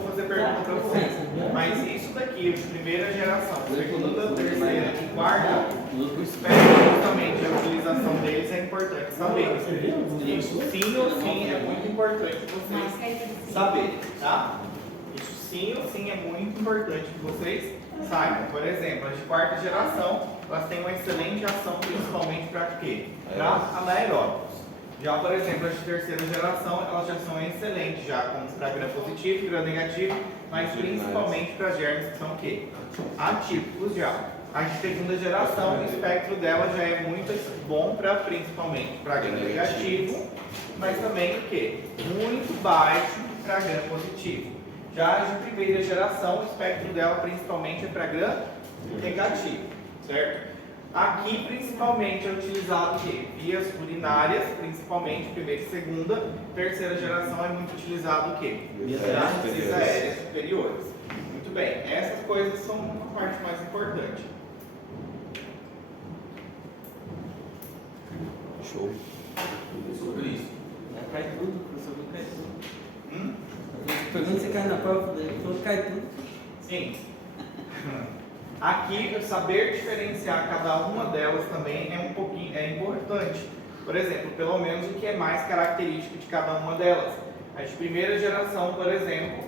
vou fazer pergunta para vocês. Mas isso daqui, de primeira geração, segunda, terceira e quarta, o espectro justamente a utilização deles é importante saber. Isso sim ou sim é muito importante vocês saberem, tá? Isso sim ou sim é muito importante que vocês saibam. Por exemplo, as de quarta geração, elas têm uma excelente ação principalmente para quê? Para anaeróbicos. Já, por exemplo, as de terceira geração, elas já são excelentes, já para gram positivo, gram negativo, mas principalmente para germes que são o quê? Atípicos já. A de segunda geração, o espectro dela já é muito bom para principalmente para gram negativo, mas também o quê? Muito baixo para gram positivo. Já a de primeira geração, o espectro dela principalmente é para gram negativo, certo? Aqui principalmente é utilizado o quê? Vias urinárias, principalmente primeira e segunda. Terceira geração é muito utilizado o quê? Vias aéreas superiores. Muito bem, essas coisas são a parte mais importante. Show. Sobre isso. Cai tudo, professor, cai tudo. Pergunta se cai na prova, depois cai tudo. Sim. Aqui, saber diferenciar cada uma delas também é importante. Por exemplo, pelo menos o que é mais característico de cada uma delas. As de primeira geração, por exemplo,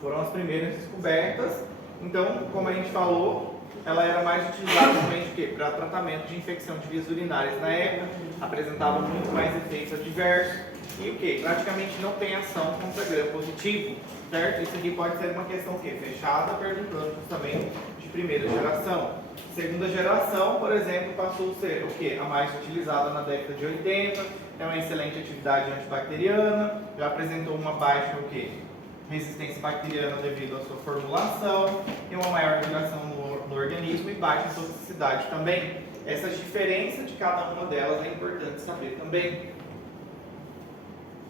foram as primeiras descobertas. Então, como a gente falou, ela era mais utilizada também para tratamento de infecção de vias urinárias na época, apresentava muito mais efeitos adversos e o que? Praticamente não tem ação contra gram positivo, certo? Isso aqui pode ser uma questão fechada, perguntando justamente de primeira geração. Segunda geração, por exemplo, passou a ser o que? A mais utilizada na década de 80, tem uma excelente atividade antibacteriana, já apresentou uma baixa o que? Resistência bacteriana devido à sua formulação e uma maior duração no organismo e baixa toxicidade também. Essas diferenças de cada uma delas é importante saber também.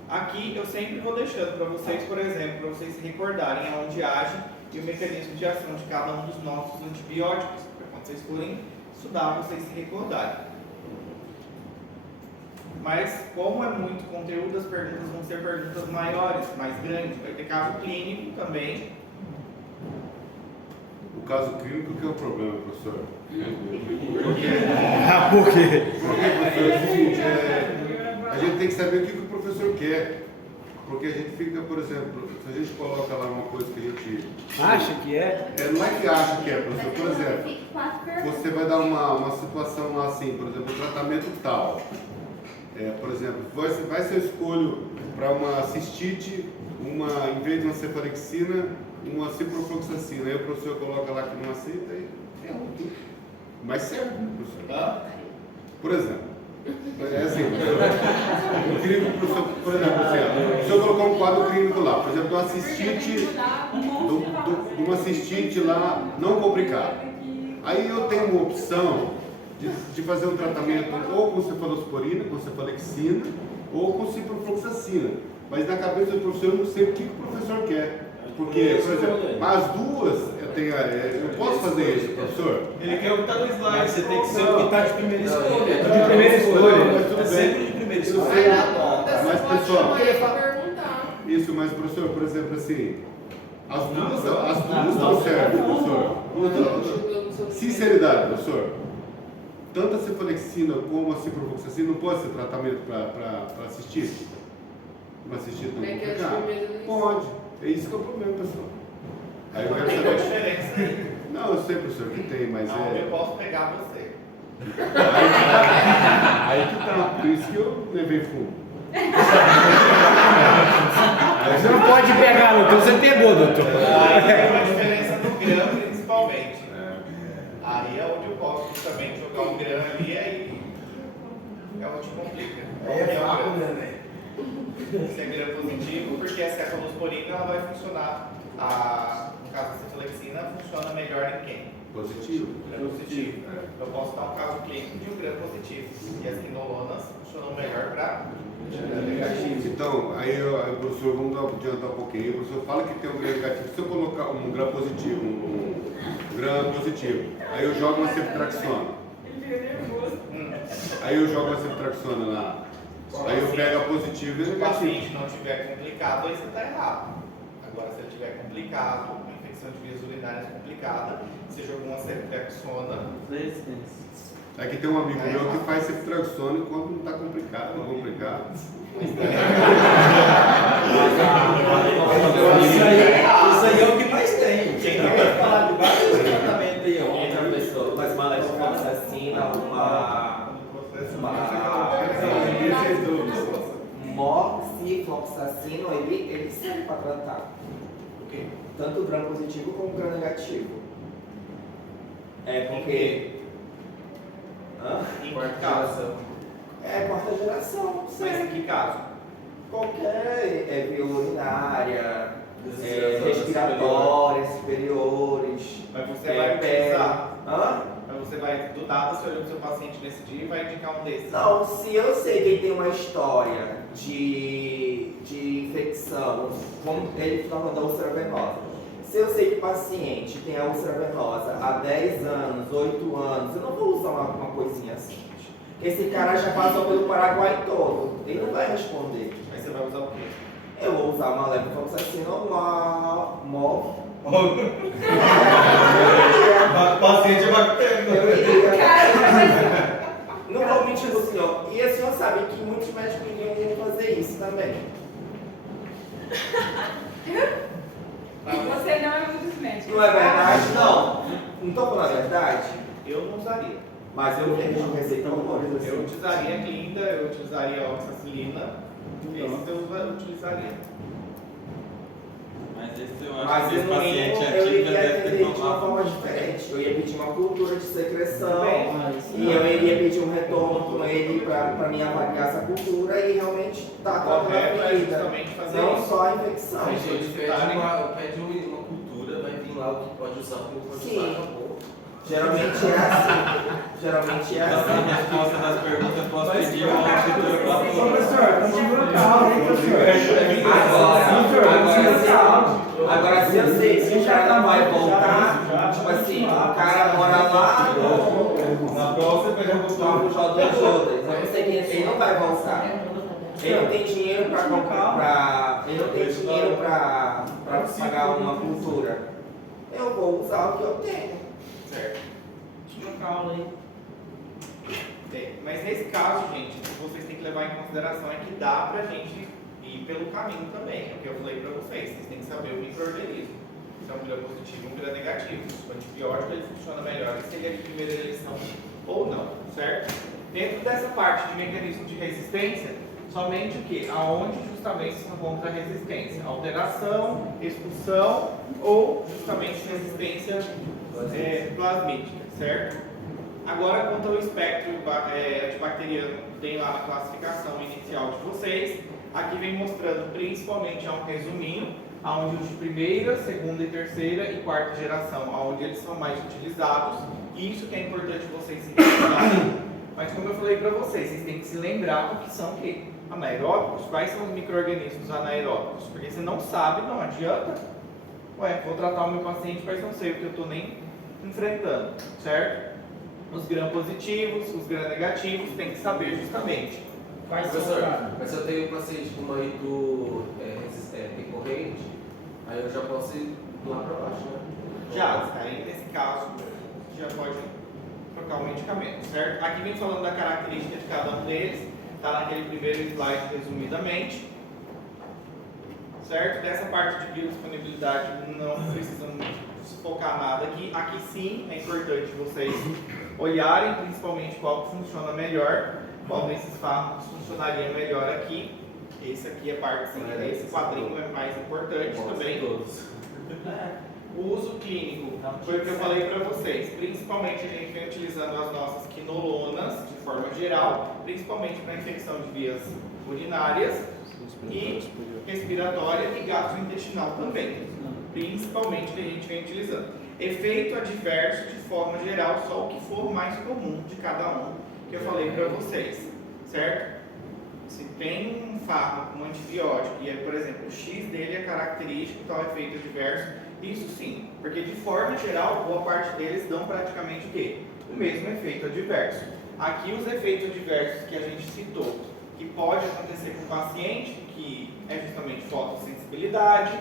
Aqui eu sempre vou deixando para vocês, por exemplo, para vocês se recordarem aonde age e o mecanismo de ação de cada um dos nossos antibióticos, para quando vocês forem estudar, vocês se recordarem. Mas, como é muito conteúdo, as perguntas vão ser perguntas maiores, mais grandes. Vai ter caso clínico também. O caso clínico, que é o problema, professor? Por quê? Porque, professor, é o seguinte, a gente tem que saber o que o professor quer. Porque a gente fica, por exemplo, se a gente coloca lá uma coisa que a gente... Acha que é? Não é que acha que é, professor. Por exemplo, você vai dar uma situação lá assim, por exemplo, tratamento tal. Por exemplo, vai ser escolho para uma cistite, em vez de uma cefalexina, uma ciprofloxacina. Aí o professor coloca lá que não aceita e é outro. Mas serve, professor. Por exemplo, é assim, professor. O clínico, professor, por exemplo, assim, o professor colocou um quadro clínico lá, por exemplo, de uma cistite lá não complicada. Aí eu tenho uma opção de fazer um tratamento ou com cefalosporina, com cefalexina, ou com ciprofloxacina. Mas na cabeça do professor eu não sei o que o professor quer. Porque, por exemplo, as duas, eu posso fazer isso, professor? Ele quer o que está no slide. Mas você tem que ser o que está de primeira escolha. De primeira escolha, mas tudo É bem. sempre de primeira Eu escolha. sei, Vai na ponta, mas você pode pessoal, chamar ele e perguntar. isso, mas professor, por exemplo, assim, as duas estão certas, professor. Sinceridade, professor. Tanto a cefalexina como a ciprofloxacina não pode ser tratamento para cistite? Uma cistite não complicada? Pode. É isso que é o problema, pessoal. Aí eu quero Tem uma saber. diferença aí. Não, eu sei, professor, que tem, mas Aonde eu posso pegar você. Aí que tá. Por isso que eu levei fundo. Você não pode pegar, doutor. Você pegou, doutor. Aí tem uma diferença no grão, principalmente. Aí é onde eu posso justamente jogar um grão ali e aí é onde complica. Aí é fraco, né, velho? Se é gram positivo, porque a cefalosporina ela vai funcionar, no caso da cefalexina, funciona melhor em quem? Positivo. Gram positivo. Eu posso dar um caso clínico de um gram positivo. E as quinolonas funcionam melhor para gram negativo. Então, aí professor, vamos adiantar um pouquinho. O professor fala que tem um gram negativo. Se eu colocar um gram positivo, aí eu jogo uma ceftriaxona. Aí eu jogo uma ceftriaxona lá. Aí eu pego a positiva e a Se o negativa. paciente não tiver complicado, aí você está errado. Agora, se ele tiver complicado, uma infecção de vias urinárias complicada, seja alguma ceftriaxona. Resistência. Aqui tem um amigo meu que faz ceftriaxona quando não está complicado, não complicado. Isso aí é o que mais tem. Quem vai falar de vários tratamentos aí, ó. Outra pessoa, mas uma levofloxacina, moxifloxacina, ele serve para tratar. O quê? Tanto o gram positivo como o gram negativo. É porque. Hã? Em que caso? É quarta geração, Mas serve. em que caso? Qualquer via urinária, respiratórias superiores. Mas você vai utilizar. Hã? Mas você vai, do nada, você olhou para o seu paciente nesse dia e vai indicar um desses. Não, se eu sei que ele tem uma história de infecção, como ele está falando da úlcera venosa. Se eu sei que o paciente tem a úlcera venosa há 10 anos, 8 anos, eu não vou usar uma coisinha assim. Esse cara já passou pelo Paraguai todo, ele não vai responder. Aí você vai usar o quê? Eu vou usar uma levofloxacina ou uma MOV. Paciente é bactéria. Eu iria. Não vou mentir pro senhor. E o senhor sabe que muitos médicos iriam fazer isso também. Você não é muitos médicos. Não é verdade? Não. Não estou falando a verdade? Eu não usaria. Mas eu vejo receita horrores assim. Eu utilizaria Clinda, eu utilizaria oxacilina. Esses eu utilizaria. Mas esse eu acho Mas que eu esse não paciente eu atípico iria deve atender ter de uma tomado. forma diferente. Eu ia pedir uma cultura de secreção. Bem, E eu iria pedir um retorno com ele para me avaliar essa cultura e realmente estar tratando correto a é ferida. justamente fazer Não isso. só a infecção. Sim. Gente, pede uma cultura, vai vir lá o que pode usar, o que não pode Sim. usar, acabou. Geralmente é assim. Geralmente é Então, assim. na resposta das perguntas, eu posso pedir uma cultura para todos. Professor, estamos segurando calma, hein, professor? Agora, se eu sei que o cara não vai voltar, tipo assim, o cara mora lá Na próxima, você pega no Jordão Jodas, eu sei que ele não vai voltar. Ele não tem dinheiro para comprar, ele não tem dinheiro para pagar uma cultura. Eu vou usar o que eu tenho. Certo. Calma aí. Bem, mas nesse caso, gente, o que vocês têm que levar em consideração é que dá pra gente ir pelo caminho também. É o que eu falei pra vocês. Vocês têm que saber o micro-organismo. Se é um gram positivo e um gram negativo. O antibiótico ele funciona melhor se ele é de primeira eleição ou não, certo? Dentro dessa parte de mecanismo de resistência, somente o que? Aonde justamente se encontra a resistência? Alteração, expulsão ou justamente resistência plasmídica, certo? Agora, quanto ao espectro antibacteriano que tem lá na classificação inicial de vocês, aqui vem mostrando principalmente um resuminho, onde os de primeira, segunda e terceira e quarta geração, onde eles são mais utilizados, e isso que é importante vocês se identificarem. Mas como eu falei para vocês, vocês têm que se lembrar o que são o quê? Anaeróbicos. Quais são os micro-organismos anaeróbicos? Porque você não sabe, não adianta. Ué, vou tratar o meu paciente, mas não sei o que eu estou nem enfrentando, certo? Os gram positivos, os gram negativos, tem que saber justamente. Quais são os Professor, casos? mas se eu tenho um paciente com marido recorrente, aí eu já posso ir lá para baixo, né? Já, aí nesse caso, já pode trocar o medicamento, certo? Aqui vem falando da característica de cada um deles, está naquele primeiro slide resumidamente, certo? Dessa parte de biodisponibilidade não precisamos focar nada aqui. Aqui sim é importante vocês olharem principalmente qual que funciona melhor, qual desses fármacos funcionaria melhor aqui. Esse aqui é parte, sim, esse quadrinho é mais importante também. O uso clínico, foi o que eu falei para vocês. Principalmente a gente vem utilizando as nossas quinolonas de forma geral, principalmente para infecção de vias urinárias e respiratória e gastrointestinal também. Principalmente que a gente vem utilizando. Efeito adverso de forma geral, só o que for mais comum de cada um, que eu falei para vocês, certo? Se tem um fármaco, um antibiótico, e por exemplo, o X dele é característico, tal efeito adverso, isso sim, porque de forma geral, boa parte deles dão praticamente o quê? O mesmo efeito adverso. Aqui os efeitos adversos que a gente citou, que pode acontecer com o paciente, que é justamente fotossensibilidade,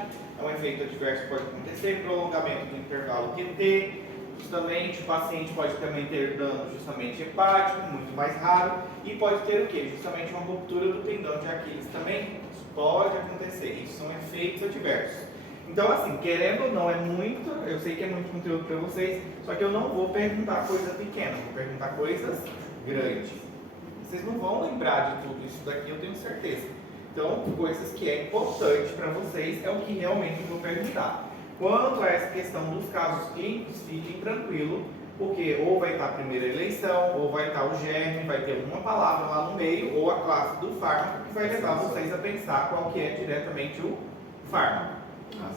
é um efeito adverso que pode acontecer, prolongamento do intervalo QT, justamente o paciente pode também ter dano justamente hepático, muito mais raro, e pode ter o quê? Justamente uma ruptura do tendão de Aquiles também, isso pode acontecer, isso são efeitos adversos. Então assim, querendo ou não, eu sei que é muito conteúdo para vocês, só que eu não vou perguntar coisa pequena, vou perguntar coisas grandes. Vocês não vão lembrar de tudo isso daqui, eu tenho certeza. Então, coisas que é importante para vocês é o que realmente eu vou perguntar. Quanto a essa questão dos casos clínicos, fiquem tranquilos, porque ou vai estar a primeira eleição, ou vai estar o germe, vai ter alguma palavra lá no meio, ou a classe do fármaco, que vai levar vocês a pensar qual que é diretamente o fármaco.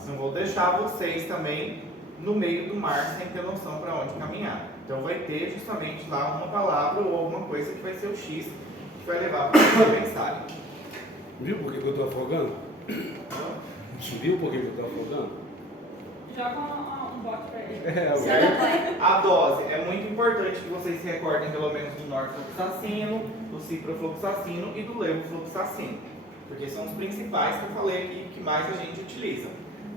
Não vou deixar vocês também no meio do mar sem ter noção para onde caminhar. Então vai ter justamente lá uma palavra ou alguma coisa que vai ser o X que vai levar para vocês pensarem. Viu por que eu estou afogando? Viu por que eu estou afogando? Joga um bote pra ele. A dose é muito importante que vocês se recordem pelo menos do norfloxacino, do ciprofloxacino e do levofloxacino, porque são os principais que eu falei aqui que mais a gente utiliza.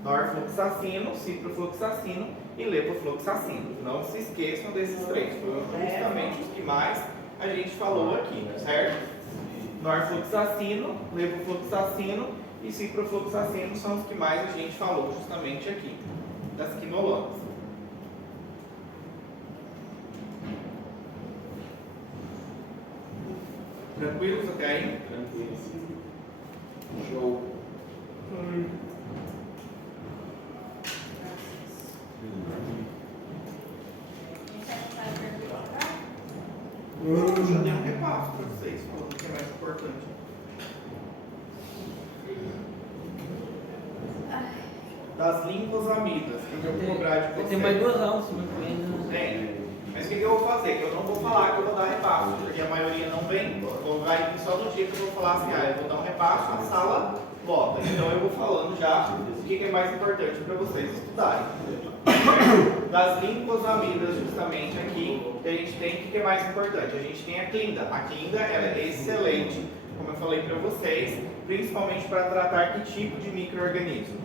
Norfloxacino, ciprofloxacino e levofloxacino. Não se esqueçam desses três, foram justamente os que mais a gente falou aqui, certo? Norfloxacino, levofloxacino e ciprofloxacino são os que mais a gente falou justamente aqui, das quinolonas. Tranquilos até aí? Tranquilo. Show. Eu já dei um repasso para vocês, falando o que é mais importante. Das linfosamidas, que eu vou cobrar de vocês. Tem mais 2 aulas semana que vem, né? Tem. Mas o que eu vou fazer? Eu não vou falar que eu vou dar repasso, porque a maioria não vem. Vai vir só no dia que eu vou falar assim, eu vou dar um repasso, a sala lota. Então eu vou falando já o que é mais importante para vocês estudarem. Das linfosamidas, justamente aqui, que a gente tem, o que é mais importante? A gente tem a clinda. A clinda ela é excelente, como eu falei para vocês, principalmente para tratar que tipo de micro-organismo?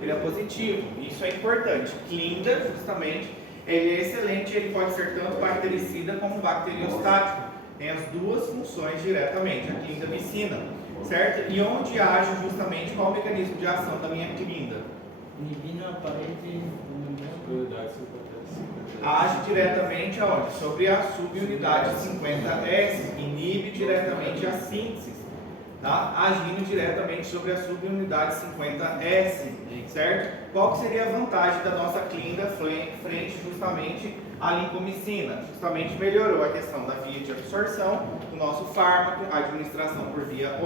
Gram-positivo. Isso é importante. Clinda, justamente, ele é excelente, ele pode ser tanto bactericida como bacteriostático. Tem as duas funções diretamente, a clindamicina, certo? E onde age justamente qual o mecanismo de ação da minha clinda? Inibindo a parede. Age diretamente aonde? Sobre a subunidade 50S, inibe diretamente a síntese, tá? Agindo diretamente sobre a subunidade 50S, certo? Qual que seria a vantagem da nossa clinda frente justamente à lincomicina? Justamente melhorou a questão da via de absorção do nosso fármaco, a administração por via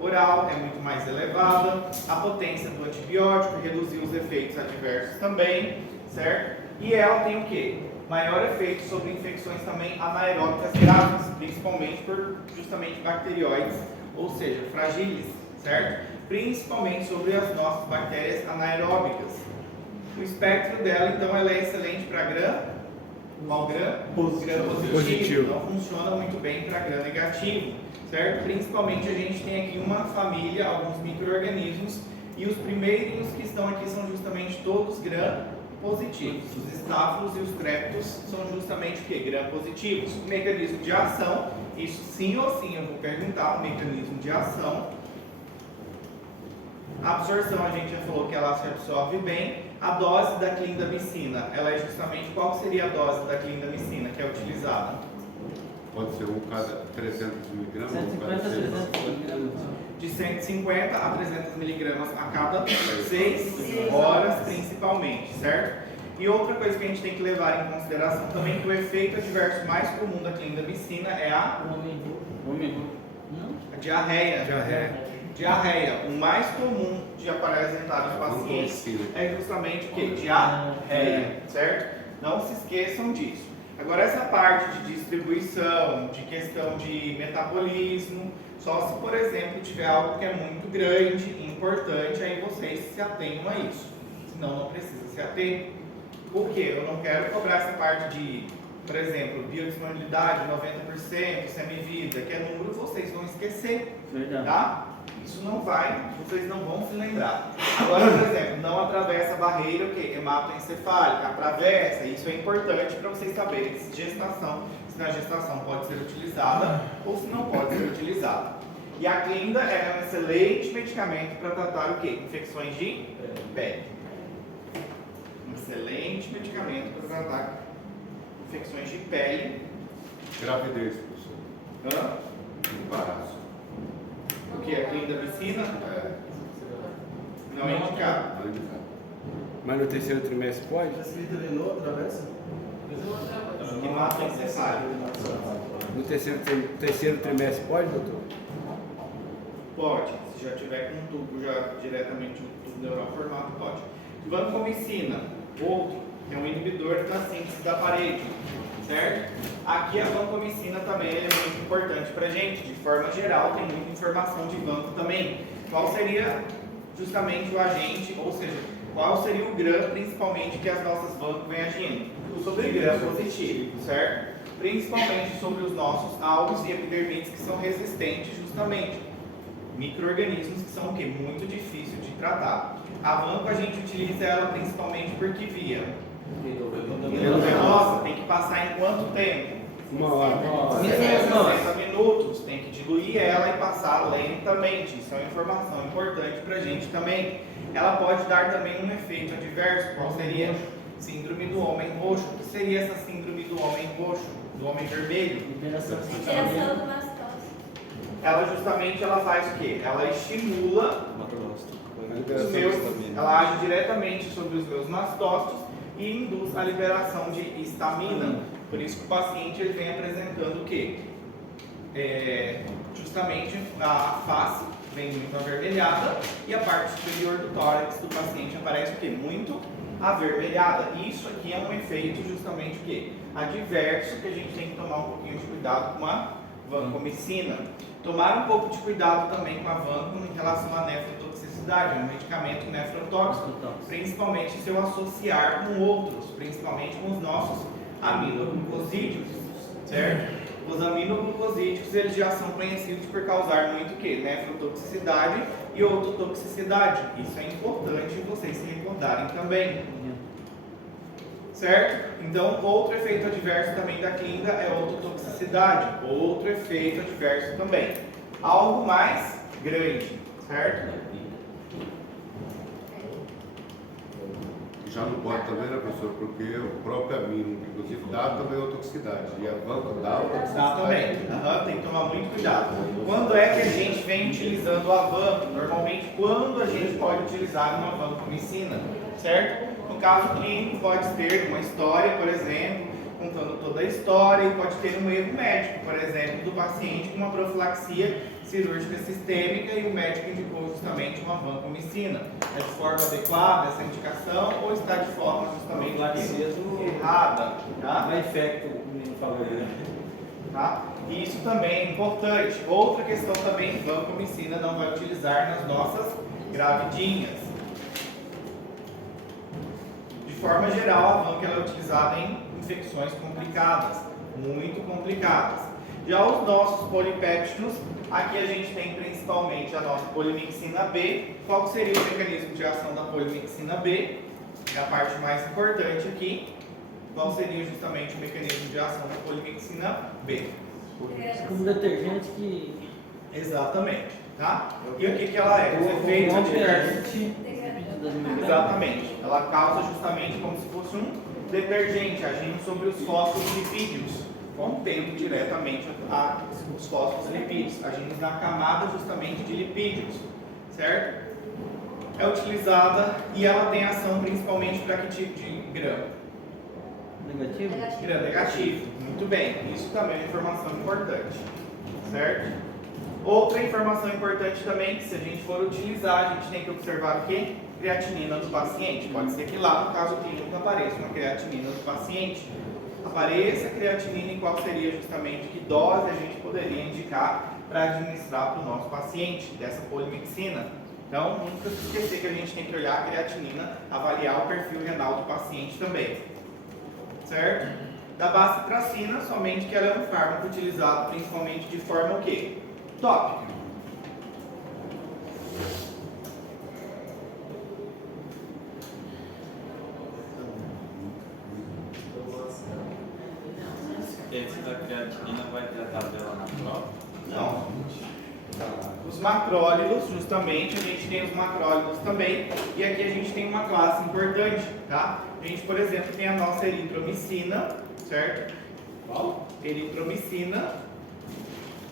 oral é muito mais elevada, a potência do antibiótico reduziu os efeitos adversos também, certo? E ela tem o quê? Maior efeito sobre infecções também anaeróbicas graves, principalmente por justamente bacterióides, ou seja, fragilis, certo? Principalmente sobre as nossas bactérias anaeróbicas. O espectro dela, então, ela é excelente para gram, qual gram? Gram positivo. Não funciona muito bem para gram negativo, certo? Principalmente a gente tem aqui uma família, alguns micro-organismos, e os primeiros que estão aqui são justamente todos gram positivos. Os estáfilos e os creptos são justamente o que? Gram-positivos. O mecanismo de ação, isso sim ou sim eu vou perguntar, o mecanismo de ação. A absorção a gente já falou que ela se absorve bem. A dose da clindamicina, ela é justamente qual seria a dose da clindamicina que é utilizada? Pode ser um cada 300 miligramas? 150 a 300 miligramas. De 150 a 300 miligramas a cada 6 horas principalmente, certo? E outra coisa que a gente tem que levar em consideração também, que o efeito adverso mais comum da clindamicina é a diarreia. O mais comum de apresentar nos pacientes é justamente o que? Diarreia, certo? Não se esqueçam disso. Agora essa parte de distribuição, de questão de metabolismo, só se, por exemplo, tiver algo que é muito grande e importante, aí vocês se atenham a isso. Senão não precisa se ater. Por quê? Eu não quero cobrar essa parte de, por exemplo, biodisponibilidade 90%, semivida, que é número, vocês vão esquecer. Verdade. Tá? Isso não vai, vocês não vão se lembrar. Agora, por exemplo, não atravessa a barreira, o quê? Hematoencefálica, atravessa, isso é importante para vocês saberem se na gestação pode ser utilizada ou se não pode ser utilizada. E a clinda é um excelente medicamento para tratar o quê? Infecções de pele. Um excelente medicamento para tratar infecções de pele. Gravidez, professor. Hã? Embaraço. O que? A clindamicina? Não é indicado. Não indicado. Mas no terceiro trimestre pode? Hematoencefálica. No terceiro trimestre pode, doutor? Pode. Se já tiver com um tubo já diretamente um tubo neural formado, pode. Vancomicina, outro, é um inibidor da síntese da parede, certo? Aqui a vancomicina também é muito importante pra gente. De forma geral, tem muita informação de vanco também. Qual seria justamente o agente, ou seja, qual seria o gram principalmente que as nossas vancos vêm agindo? Sobre gram positivo, certo? Principalmente sobre os nossos alvos e epidermides que são resistentes justamente. Micro-organismos que são o quê? Muito difícil de tratar. A vanco a gente utiliza ela principalmente por que via? Endovenosa, tem que passar em quanto tempo? 1 hora. 60 minutos, tem que diluir ela e passar lentamente. Isso é uma informação importante pra gente também. Ela pode dar também um efeito adverso. Qual seria? Síndrome do homem roxo. O que seria essa síndrome do homem roxo? Do homem vermelho? Liberação Geração citadina. do mastose. Ela justamente ela faz o quê? Ela estimula os meus, ela age diretamente sobre os meus mastócitos e induz a liberação de histamina. Por isso que o paciente ele vem apresentando o quê? Justamente a face vem muito avermelhada e a parte superior do tórax do paciente aparece o quê? Muito avermelhada. Isso aqui é um efeito justamente o quê? Adverso, que a gente tem que tomar um pouquinho de cuidado com a vancomicina. Tomar um pouco de cuidado também com a vanco em relação à nefrotoxicidade, é um medicamento nefrotóxico, principalmente se eu associar com outros, principalmente com os nossos aminoglucosídeos, certo? Os aminoglucosídeos eles já são conhecidos por causar muito o quê? Nefrotoxicidade e ototoxicidade. Isso é importante vocês se recordarem também. Certo? Então, outro efeito adverso também da clinda é ototoxicidade. Outro efeito adverso também. Algo mais grande, certo? Já não pode também, né, professor? Porque o próprio amino, inclusive, dá também otoxicidade. E a vanco dá otoxicidade. Também. Tem que tomar muito cuidado. Quando é que a gente vem utilizando a vanco? Normalmente, quando a gente pode utilizar uma vancomicina, certo? No caso clínico, pode ter uma história, por exemplo, contando toda a história, e pode ter um erro médico, por exemplo, do paciente com uma profilaxia cirúrgica sistêmica e o médico indicou justamente uma vancomicina. É de forma adequada essa indicação ou está de forma justamente errada? Tá? Não infecta o menino favorito. Tá? E isso também é importante. Outra questão também, vancomicina não vai utilizar nas nossas gravidinhas. De forma geral, a vanco é utilizada em infecções complicadas, muito complicadas. Já os nossos polipéptidos, aqui a gente tem principalmente a nossa polimixina B. Qual seria o mecanismo de ação da polimixina B? É a parte mais importante aqui. Qual seria justamente o mecanismo de ação da polimixina B? Como detergente que Exatamente, tá? E o que ela é? Os efeitos adversos. Exatamente. Ela causa justamente como se fosse um detergente agindo sobre os fosfolipídios, contendo diretamente os fosfolipídios, agindo na camada justamente de lipídios, certo? É utilizada e ela tem ação principalmente para que tipo de gram? negativo? Gram negativo. Muito bem. Isso também é uma informação importante, certo? Outra informação importante também, que se a gente for utilizar, a gente tem que observar o quê? Creatinina do paciente. Pode ser que lá no caso clínico apareça uma creatinina do paciente. Apareça a creatinina e qual seria justamente que dose a gente poderia indicar para administrar para o nosso paciente dessa polimixina. Então, nunca se esquecer que a gente tem que olhar a creatinina, avaliar o perfil renal do paciente também. Certo? Da bacitracina, somente que ela é um fármaco utilizado principalmente de forma o quê? Tópica. porque esse da creatinina vai tratar dela na prova? Não. Os macrólidos, justamente, a gente tem os macrólidos também, e aqui a gente tem uma classe importante, tá? A gente, por exemplo, tem a nossa eritromicina, certo? Qual? Eritromicina,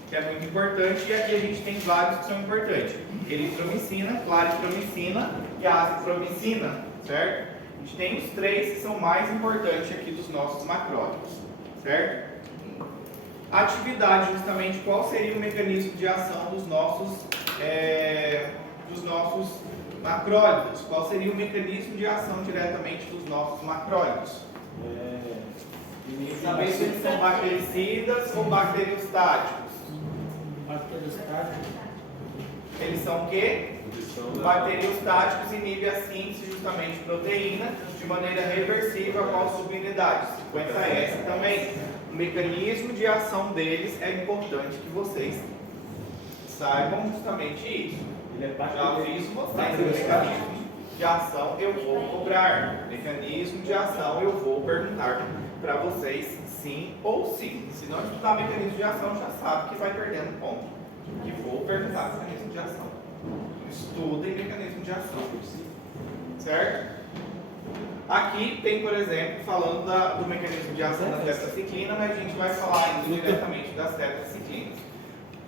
que é muito importante, e aqui a gente tem vários que são importantes. Eritromicina, claritromicina e azitromicina, certo? A gente tem os três que são mais importantes aqui dos nossos macrólidos, certo? Atividade, justamente, qual seria o mecanismo de ação dos nossos macrólidos? Qual seria o mecanismo de ação diretamente dos nossos macrólidos? Saber se eles são bactericidas ou bacteriostáticos. Bacteriostáticos. Eles são o quê? Bacteriostáticos, inibe a síntese justamente de proteína de maneira reversível com subunidades. 50S também. O mecanismo de ação deles é importante que vocês saibam justamente isso. Já aviso vocês, o mecanismo de ação eu vou cobrar. Mecanismo de ação eu vou perguntar para vocês sim ou sim. Se não estudar mecanismo de ação, já sabe que vai perdendo ponto. Que vou perguntar mecanismo de ação. Estudem mecanismo de ação. Certo? Aqui tem, por exemplo, falando do mecanismo de ação da tetraciclina, mas a gente vai falar ainda diretamente das tetraciclinas.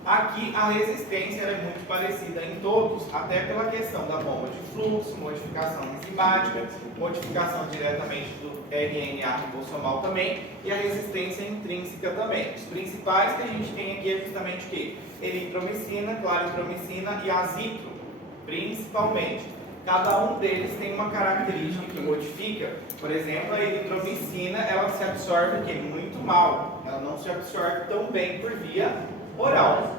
Aqui a resistência é muito parecida em todos, até pela questão da bomba de fluxo, modificação enzimática, modificação diretamente do RNA ribosomal também, e a resistência intrínseca também. Os principais que a gente tem aqui é justamente o quê? Eritromicina, claritromicina e azitro, principalmente. Cada um deles tem uma característica que modifica. Por exemplo, a eritromicina, ela se absorve muito mal. Ela não se absorve tão bem por via oral.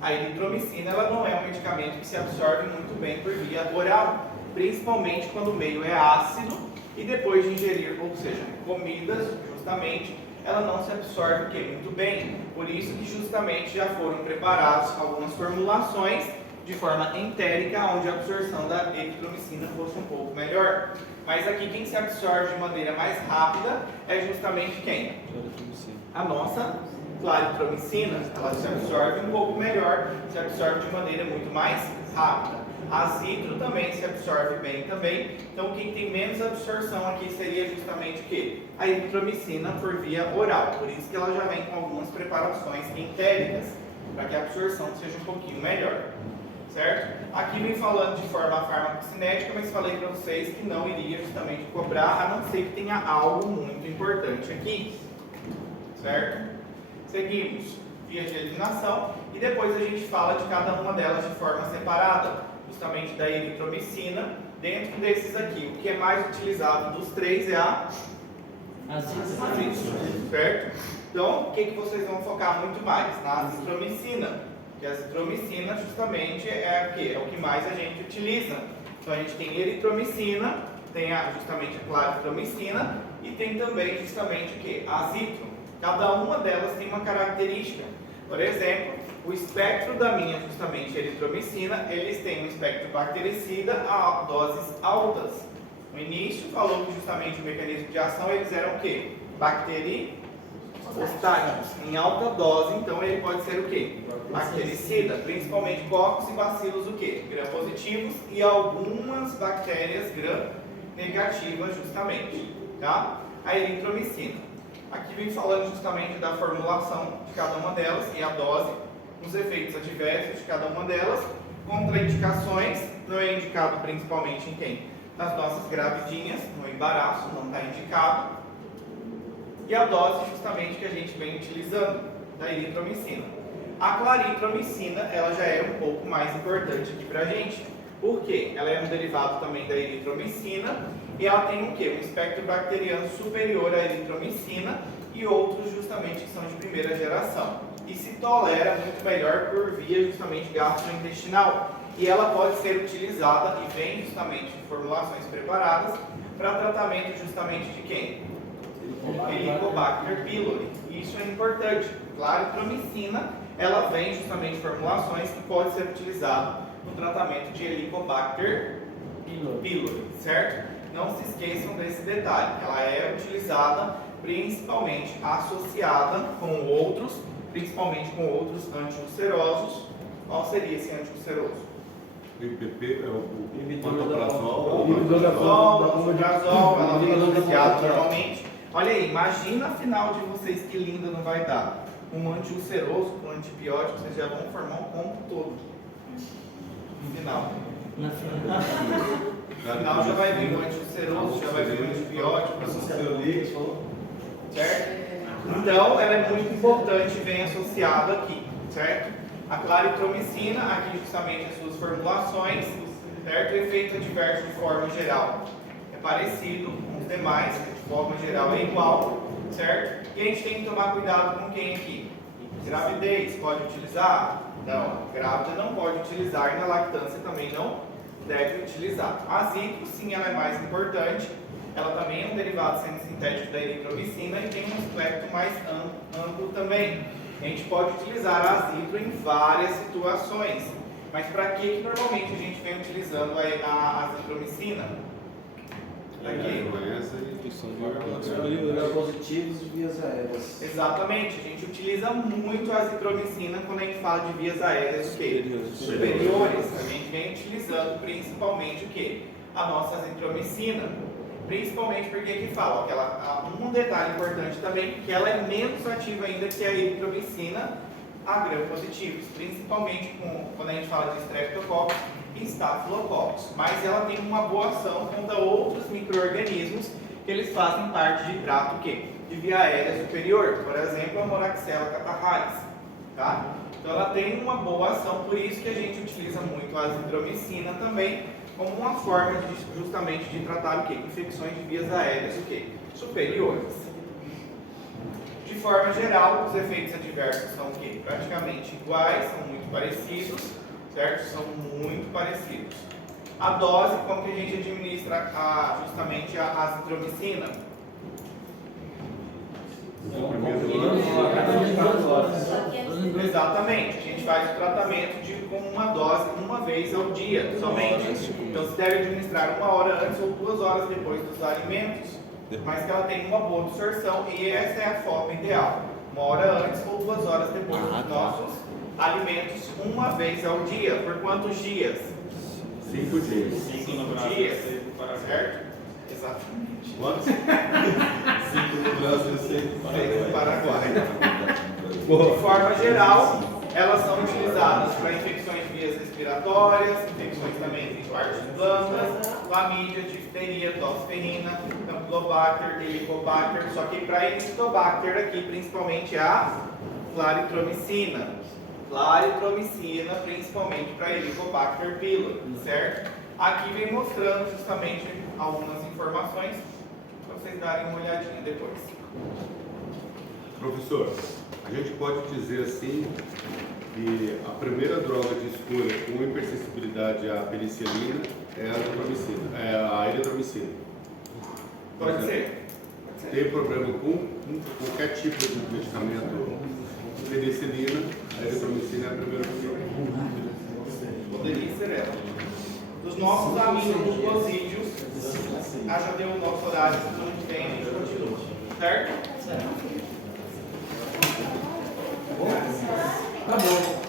A eritromicina, ela não é um medicamento que se absorve muito bem por via oral, principalmente quando o meio é ácido e depois de ingerir, ou seja, comidas, justamente, ela não se absorve muito bem. Por isso que justamente já foram preparadas algumas formulações de forma entérica, onde a absorção da eritromicina fosse um pouco melhor. Mas aqui quem se absorve de maneira mais rápida é justamente quem? A nossa claritromicina. Ela se absorve um pouco melhor, se absorve de maneira muito mais rápida. A azitro também se absorve bem também. Então quem tem menos absorção aqui seria justamente o quê? A eritromicina por via oral. Por isso que ela já vem com algumas preparações entéricas, para que a absorção seja um pouquinho melhor. Certo? Aqui vem falando de forma farmacocinética, mas falei para vocês que não iria justamente cobrar, a não ser que tenha algo muito importante aqui. Certo? Seguimos via de eliminação e depois a gente fala de cada uma delas de forma separada, justamente da eritromicina. Dentro desses aqui, o que é mais utilizado dos três é a azitro, certo? Então, o que vocês vão focar muito mais? Na azitromicina. Que a azitromicina justamente é o que? É o que mais a gente utiliza. Então a gente tem eritromicina, tem justamente a claritromicina e tem também justamente o que? A azitro. Cada uma delas tem uma característica. Por exemplo, o espectro da minha justamente eritromicina, eles têm um espectro bactericida a doses altas. No início falou que justamente o mecanismo de ação eles eram o que? Bacteriostáticos. Em alta dose, então ele pode ser o que? Bactericida, principalmente cocos e bacilos o que? Gram-positivos e algumas bactérias gram-negativas justamente, tá? A eritromicina. Aqui vem falando justamente da formulação de cada uma delas e a dose, os efeitos adversos de cada uma delas, contraindicações, não é indicado principalmente em quem? Nas nossas gravidinhas, no embaraço, não está indicado. E a dose justamente que a gente vem utilizando da eritromicina. A claritromicina, ela já é um pouco mais importante aqui pra gente. Por quê? Ela é um derivado também da eritromicina e ela tem o quê? Um espectro bacteriano superior à eritromicina e outros justamente que são de primeira geração. E se tolera muito melhor por via justamente gastrointestinal. E ela pode ser utilizada e vem justamente de formulações preparadas para tratamento justamente de quem? Helicobacter pylori. Isso é importante. Claritromicina, ela vem justamente de formulações que pode ser utilizada no tratamento de Helicobacter pylori, certo? Não se esqueça esqueçam desse detalhe, que ela é utilizada principalmente associada com outros, principalmente com outros antiulcerosos. Qual seria esse antiulceroso? O IPP é o Pantoprazol. Omeprazol, ela vem associada normalmente. Olha aí, imagina afinal de vocês que linda não vai dar. Um antiulceroso com antibiótico, vocês já vão formar um combo todo. No final. No final já vai vir o antiulceroso, já vai vir o antibiótico, certo? Então, ela é muito importante e vem associada aqui, certo? A claritromicina, aqui justamente as suas formulações, certo? O efeito adverso de forma geral é parecido com os demais, de forma geral é igual, certo? E a gente tem que tomar cuidado com quem aqui? Gravidez, pode utilizar? Não, grávida não pode utilizar e na lactância também não deve utilizar. A azitro, sim, ela é mais importante. Ela também é um derivado semissintético da eritromicina e tem um espectro mais amplo também. A gente pode utilizar a azitro em várias situações. Mas para que normalmente a gente vem utilizando a azitromicina? Aqui. Positivos de vias aéreas. Exatamente, a gente utiliza muito a azitromicina quando a gente fala de vias aéreas superiores. A gente vem utilizando principalmente o que? A nossa azitromicina. Principalmente porque aqui fala que um detalhe importante também, que ela é menos ativa ainda que a eritromicina a gram-positivos, principalmente quando a gente fala de streptococcus e estafilococcus. Mas ela tem uma boa ação contra outros micro-organismos que eles fazem parte de trato de via aérea superior, por exemplo, a Moraxella catarrhalis, tá? Então ela tem uma boa ação, por isso que a gente utiliza muito a azitromicina também, como uma forma justamente de tratar infecções de vias aéreas superiores. De forma geral, os efeitos adversos são praticamente iguais, são muito parecidos, certo? São muito parecidos. A dose, como que a gente administra justamente a azitromicina? Exatamente, a gente faz o tratamento com uma dose uma vez ao dia somente. Então se deve administrar 1 hora antes ou 2 horas depois dos alimentos, mas que ela tenha uma boa absorção e essa é a forma ideal. 1 hora antes ou 2 horas depois dos nossos alimentos, uma vez ao dia. Por quantos dias? 5 dias. 5 no 5 Brasil, dias, 6 no Paraguai. certo? Exatamente. Quantos? 5 no Brasil, 6 no 6 no Paraguai. Paraguai. De forma geral, elas são utilizadas para infecções de vias respiratórias, infecções também de partes blandas, clamídia, difteria, tosferrina, campylobacter, helicobacter, só que para helicobacter aqui, principalmente a claritromicina. Claritromicina, principalmente para helicobacter pylori, certo? Aqui vem mostrando justamente algumas informações para vocês darem uma olhadinha depois. Professor, a gente pode dizer assim que a primeira droga de escolha com hipersensibilidade à penicilina é a eritromicina. Pode ser. Tem problema com qualquer tipo de medicamento penicilina, a eritromicina é a primeira opção. Poderia ser ela. Dos nossos aminoglucosídeos, já deu o nosso horário, se não tem, a gente continua. Certo? Tá bom.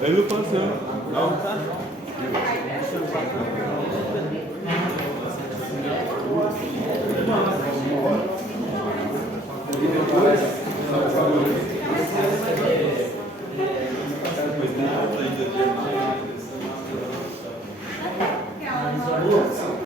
Ele não passou. Não, tá? E depois